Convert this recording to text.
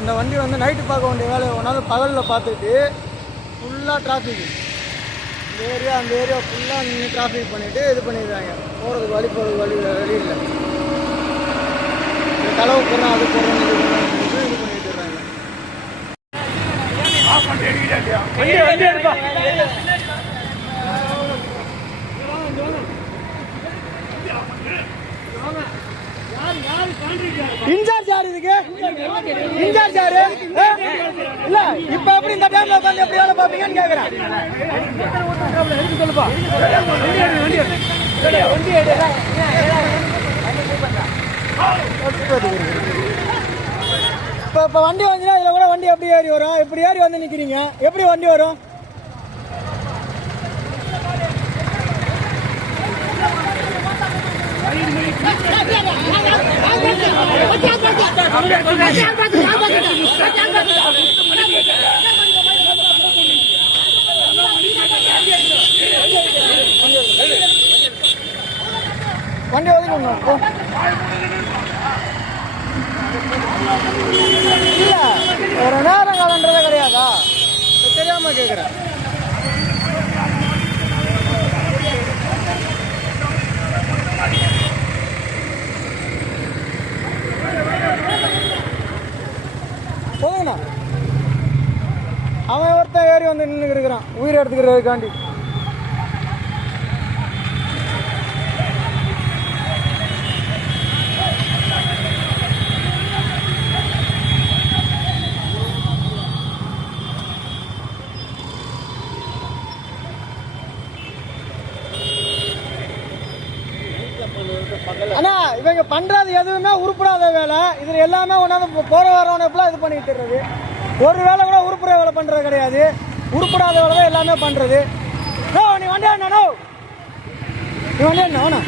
இந்த வண்டி வந்து நைட்டு பார்க்க வேண்டிய வேலையை ஒன்றாவது பகலில் பார்த்துட்டு ஃபுல்லாக டிராஃபிக், இந்த ஏரியா அந்த ஏரியா ஃபுல்லாக நின்று டிராஃபிக் பண்ணிவிட்டு இது பண்ணிடுறாங்க. போகிறதுக்கு வழி இல்லை. கலவு போடுறோம் அது போடுறோம் இது பண்ணிட்டு இருக்காங்க. இன்சார்ஜ் யாரு இதுக்கு? இன்சார்ஜ் யாரு? இல்ல இப்ப எப்படி இந்த டைம்ல உட்காந்து எப்படி வேலை பார்ப்பீங்கன்னு கேக்குறேன். இப்ப வண்டி வந்துச்சுன்னா இதுல கூட வண்டி எப்படி ஏறி வரும்? இப்படி ஏறி வந்து நிக்கிறீங்க, எப்படி வண்டி வரும்? வண்டி ஒதுக்கணும். இல்ல ஒரு நேரம் காலன்றதே கிடையாதா? தெரியாம கேக்குறேன். போதுங்கண்ணா, அவன் ஒருத்தன் ஏறி வந்து நின்று இருக்கிறான் உயிர் எடுத்துக்கிறதுக்காண்டி. அண்ணா இவங்க பண்றது எதுவுமே உருப்படாத வேலை. இதுல எல்லாமே ஒன்னாவது போற வரவனப்பெல்லாம் இது பண்ணிட்டு இருக்கிறது. ஒரு வேலை கூட உருப்புற வேலை பண்றது கிடையாது. உருப்படாத வேலை தான் எல்லாமே பண்றது. நீ வண்டி என்ன? நீ வண்டி என்ன?